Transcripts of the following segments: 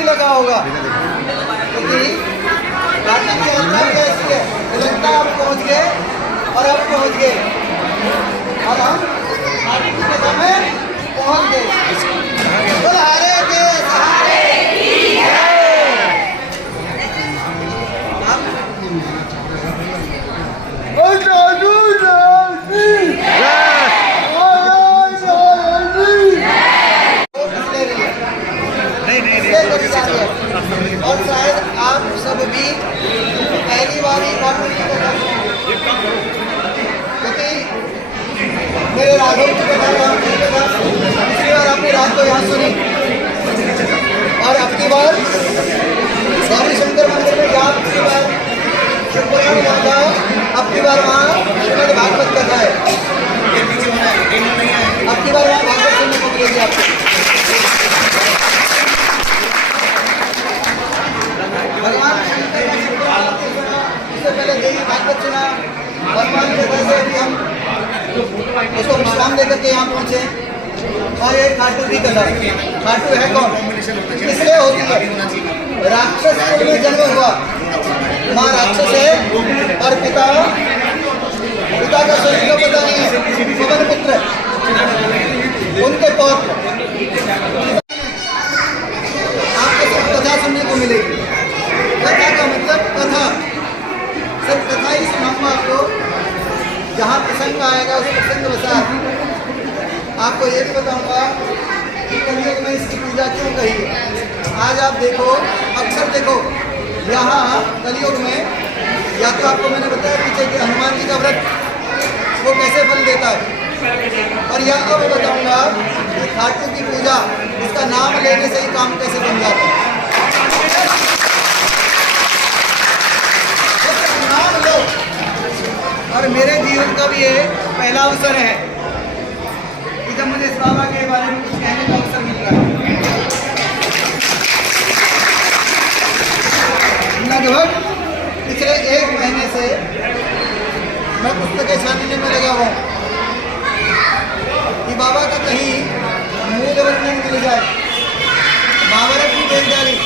भी लगा होगा, क्योंकि कार्तिक की यात्रा कैसी है, लगता आप पहुँच गए और अब पहुँच गए और हम कार्तिक की कथा में पहुँच गए। बुलहारे के सहारे की है। और शायद आप सब भी पहली बार ही कार्तिक की कथा सुने, क्योंकि मेरे राघव की कथा पिछली बार आपने रात को यहाँ सुनी और अब की बार गौरी शंकर मंदिर में जहाँ पिछली बार शिवपुराण गाथा, अब की बार वहाँ श्रीमद् भागवत कथा है। अब की बार वहाँ भागवत सुनने को मिलेगी आपको। भगवान शंकर का शिवपुराण आपने सुना, इससे पहले देवी भागवत सुना। भगवान के दर से अभी हम उसको विश्राम देकर के यहाँ पहुँचे और एक खाटू की कथा। खाटू है कौन, किसलिए होती है? राक्षस कुल में जन्म हुआ, माँ राक्षस है और पिता का स्वयं का पता नहीं है, पवन पुत्र उनके पौत्र। आपको सिर्फ कथा सुनने को मिलेगी। कथा का मतलब कथा, सिर्फ कथा ही सुनाऊंगा आपको। जहाँ प्रसंग आएगा उस प्रसंग बसार आपको ये भी बताऊंगा कि कलयुग में इसकी पूजा क्यों कही है। आज आप देखो, अक्सर देखो यहाँ कलयुग में, या तो आपको मैंने बताया पीछे कि हनुमान जी का व्रत वो कैसे फल देता है, और यहाँ मैं बताऊंगा कि खाटू की पूजा, इसका नाम लेने से ही काम कैसे बन जाता है। नाम लो, और मेरे जीवन का भी ये पहला अवसर है कि जब मुझे इस बाबा के बारे में कुछ कहने का अवसर मिल रहा है। लगभग पिछले 1 महीने से मैं पुस्तकें छानने में लगा हुआ हूँ कि बाबा का कहीं मूल वर्णन मिल जाए। महाभारत भी देख डाली,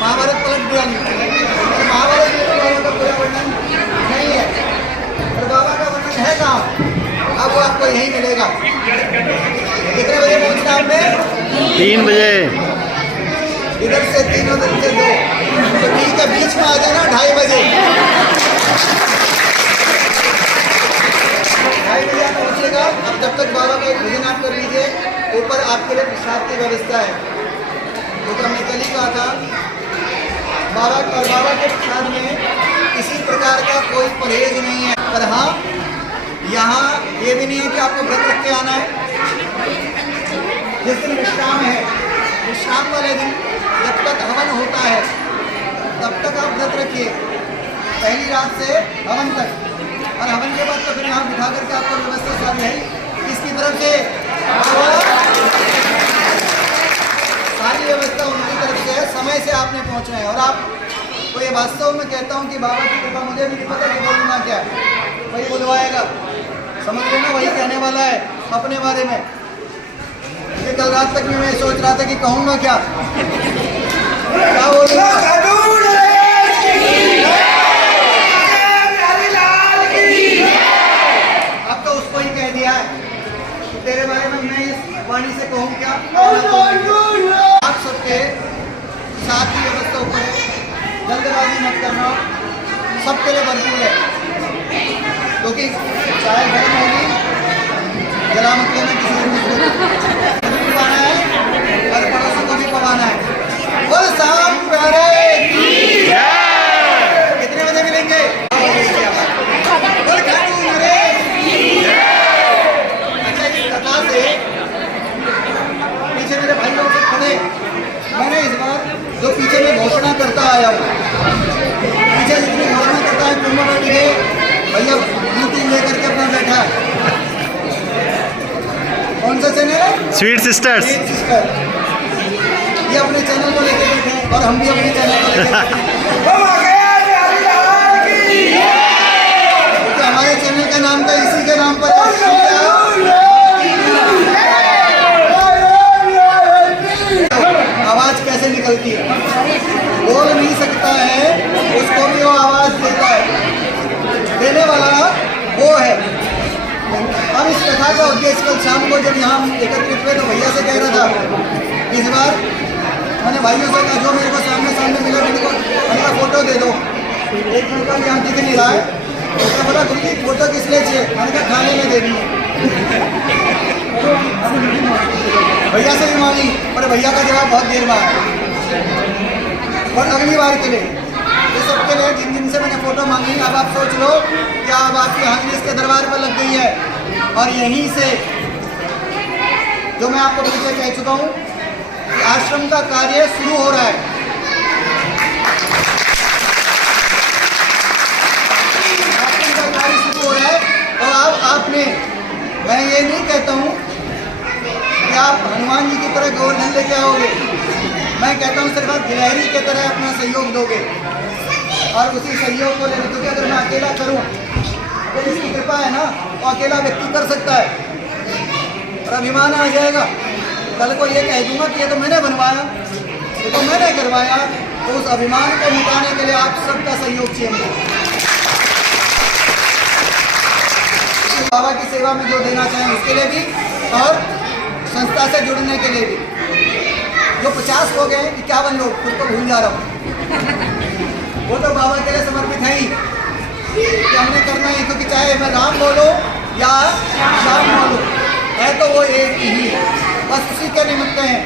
महाभारत पलट डाली, और महाभारत में तो बाबा का पूरा वर्णन नहीं है, और बाबा का वर्णन है कहाँ, अब वो आपको यहीं मिलेगा। कितने बजे पहुँचना आपने? 3 बजे। इधर से 3 उधर से 2, तो ठीक है, बीच में आ जाना 2:30 बजे। 2:30 बजे आप पहुँचेगा। अब तब तक बाबा का भोजन आप कर लीजिए। ऊपर आपके लिए प्रसाद की व्यवस्था है, क्योंकि हमने कल ही कहा था बाबा के प्रसाद में किसी प्रकार का कोई परहेज नहीं है। पर हाँ, यहाँ ये भी नहीं है कि आपको व्रत रख के आना है। जिस दिन विश्राम है, विश्राम वाले दिन जब तक हवन होता है तब तक आप व्रत रखिए, पहली रात से हवन तक। और हवन के बाद तो फिर यहाँ बिठा करके आपको व्यवस्था सारी है किसकी तरफ से? सारी व्यवस्था उनकी तरफ से है। समय से आपने पहुँचना है। और आप तो ये वास्तव में कहता हूँ कि बाबा की कृपा, मुझे भी नहीं पता कि बोलना क्या है, वही बुलवाएगा, समझ लेना, वही कहने वाला है अपने बारे में। कल रात तक भी मैं सोच रहा था कि कहूँगा क्या बोलूँगा। अब तो उसको ही कह दिया है, तो तेरे बारे में मैं इस वाणी से कहूँ क्या? आप सबके साथ ही व्यवस्था ऊपर है, जल्दबाजी मत करना, सबके लिए भरपूर है, क्योंकि चाय गर्म होगी, जला मत लेना किसी को पकाना है और पड़ोसी को भी पकाना है। बोल शाम प्यारे की जय। कितने बजे मिलेंगे? बोल खाटू नरेश की जय। अच्छा, इस कथा से पीछे मेरे भाई लोग खड़े, मैंने इस बार जो पीछे में घोषणा करता आया हूँ, पीछे जितनी घोषणा करता है कुंभ बैठ गए भैया, मीटिंग लेकर के अपना बैठा है। कौन सा चैनल है? Sweet sisters. ये अपने चैनल को लेकर बैठे हैं और हम भी अपने चैनल को लेकर बैठे हैं। तो हमारे चैनल का नाम तो इसी के नाम पर आवाज कैसे निकलती है। भाइयों से जो मेरे को सामने मिले मेरे को उनका फोटो दे दो। एक मिनट का यहाँ दिख नहीं रहा है, उसने बोला गुरु जी फोटो किस लिए चाहिए, मैंने कहा खाने में देनी है। भैया से भी मांगी पर भैया का जवाब बहुत देर बाद, और अगली बार के लिए ये सबके लिए जिन से मैंने फोटो मांगी। अब आप सोच लो क्या अब आपकी हाजिरी इसके दरबार पर लग गई है। और यहीं से जो मैं आपको पीछे कह चुका हूँ कि आश्रम का कार्य शुरू हो रहा है। आश्रम का कार्य शुरू हो रहा है और अब आपने, मैं ये नहीं कहता हूँ कि आप हनुमान जी की तरह गोवर्धन लेके आओगे, मैं कहता हूँ सिर्फ आप गिलहरी की तरह अपना सहयोग दोगे और उसी सहयोग को लेने, क्योंकि अगर मैं अकेला करूँ तो इसकी कृपा है ना, वो अकेला व्यक्ति कर सकता है और अभिमान आ जाएगा। कल को ये कह दूंगा कि ये तो मैंने बनवाया, ये तो मैंने करवाया, तो उस अभिमान को मिटाने के लिए आप सबका सहयोग चाहिए। बाबा की सेवा में जो देना चाहें उसके लिए भी और संस्था से जुड़ने के लिए भी। जो 50 लोग हैं, 51 लोग, खुद को भूल जा रहा हूँ, वो तो बाबा के लिए समर्पित है ही कि हमने करना है, क्योंकि चाहे मैं राम बोलो या श्याम बोलो, है तो वो एक ही है, बस उसी के निमित्त हैं।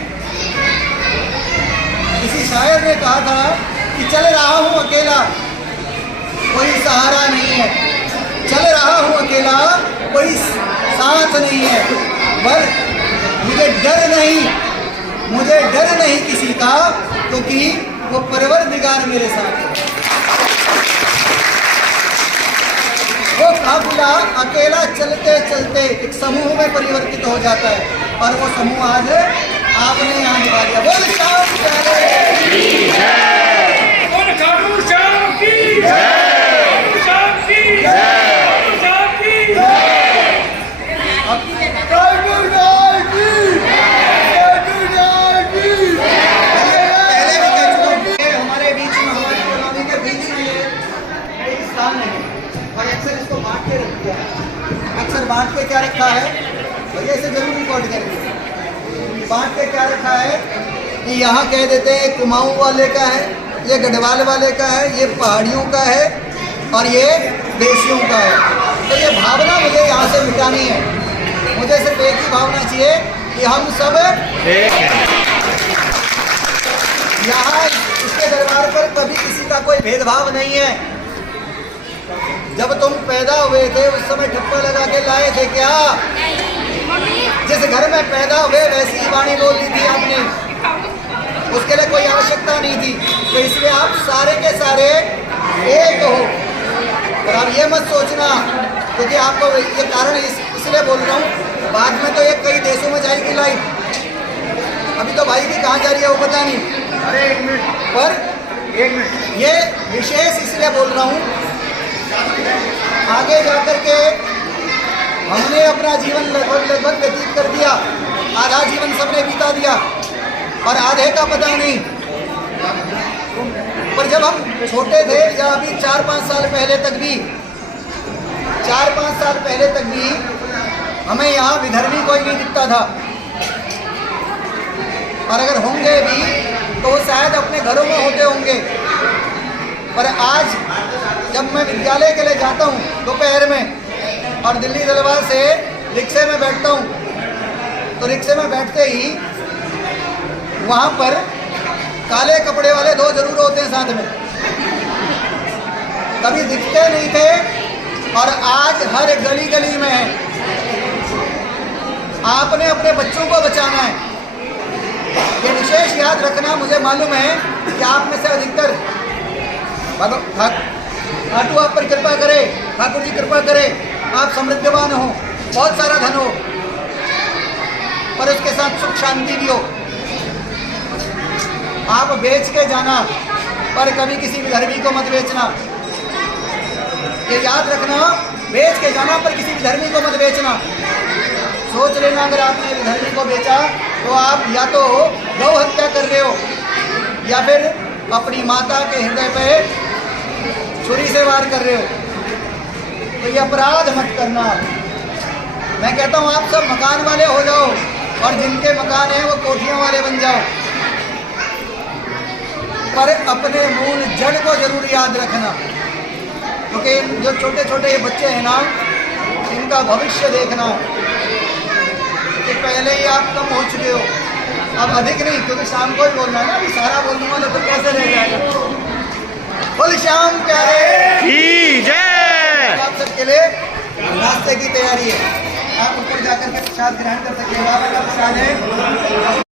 किसी शायर ने कहा था कि चल रहा हूँ अकेला, कोई सहारा नहीं है, चल रहा हूँ अकेला, कोई साथ नहीं है, पर मुझे डर नहीं किसी का, क्योंकि वो परवरदिगार मेरे साथ है। वो काफिला अकेला चलते चलते एक समूह में परिवर्तित हो जाता है और वो समूह आज आपने यहाँ दिखा दिया। बोल श्याम की जय, बोल खाटू श्याम की जय, श्याम की जय, श्याम की जय। पहले भी कह चुका हूँ हमारे बीच में, हमारी कॉलोनी के बीच में ये एक स्थान है और अक्सर इसको बांट के रख दिया है। अक्सर बांट के क्या रखा है, भैया इसे जरूर रिकॉर्ड करेंगे। बांट के क्या रखा है कि यहाँ कह देते हैं कुमाऊँ वाले का है, ये गढ़वाल वाले का है, ये पहाड़ियों का है और ये देशियों का है। तो ये भावना मुझे यहाँ से मिटानी है। मुझे सिर्फ एक ही भावना चाहिए कि हम सब यहाँ इसके दरबार पर कभी किसी का कोई भेदभाव नहीं है। जब तुम पैदा हुए थे उस समय ठप्पा लगा के लाए थे क्या? जिस घर में पैदा हुए वैसी ही वाणी बोल दी थी आपने, उसके लिए कोई आवश्यकता नहीं थी। तो इसलिए आप सारे के सारे एक हो। और आप ये मत सोचना, क्योंकि आपको ये कारण इसलिए बोल रहा हूँ, बाद में तो ये कई देशों में जाएगी लाइव, अभी तो भाई की कहाँ जा रही है वो पता नहीं। अरे एक मिनट, ये विशेष इसलिए बोल रहा हूँ, आगे जाकर के हमने अपना जीवन लगभग व्यतीत कर दिया, आधा जीवन सबने बिता दिया और आधे का पता नहीं। पर जब हम छोटे थे या अभी 4-5 साल पहले तक भी, 4-5 साल पहले तक भी हमें यहाँ विधर्मी कोई नहीं दिखता था, और अगर होंगे भी तो वो शायद अपने घरों में होते होंगे। पर आज जब मैं विद्यालय के लिए जाता हूँ दोपहर में और दिल्ली दरबार से रिक्शे में बैठता हूँ, तो रिक्शे में बैठते ही वहाँ पर काले कपड़े वाले 2 जरूर होते हैं साथ में, कभी दिखते नहीं थे और आज हर गली गली में है। आपने अपने बच्चों को बचाना है, ये विशेष याद रखना। मुझे मालूम है कि आप में से अधिकतर खाटू आप पर कृपा करे, ठाकुर जी कृपा करे, आप समृद्धवान हो, बहुत सारा धन हो, पर उसके साथ सुख शांति भी हो। आप बेच के जाना, पर कभी किसी विधर्मी को मत बेचना, ये याद रखना। बेच के जाना पर किसी विधर्मी को मत बेचना। सोच लेना अगर आपने विधर्मी को बेचा तो आप या तो गौ हत्या कर रहे हो या फिर अपनी माता के हृदय पे छुरी से वार कर रहे हो। तो ये अपराध मत करना। मैं कहता हूँ आप सब मकान वाले हो जाओ और जिनके मकान हैं वो कोठियों वाले बन जाओ। पर अपने मूल जड़ को जरूर याद रखना, क्योंकि जो छोटे छोटे ये बच्चे हैं ना, इनका भविष्य देखना कि पहले ही आप कम हो चुके हो, अब अधिक नहीं, क्योंकि शाम को ही बोलना है ना, अभी सारा बोल दूंगा तो फिर कैसे रह जाएगा। बोल श्याम प्यारे की जय। आप सबके लिए नाश्ते की तैयारी है, आप ऊपर जाकर के प्रसाद ग्रहण कर सकते हैं। बाबा का प्रसाद है।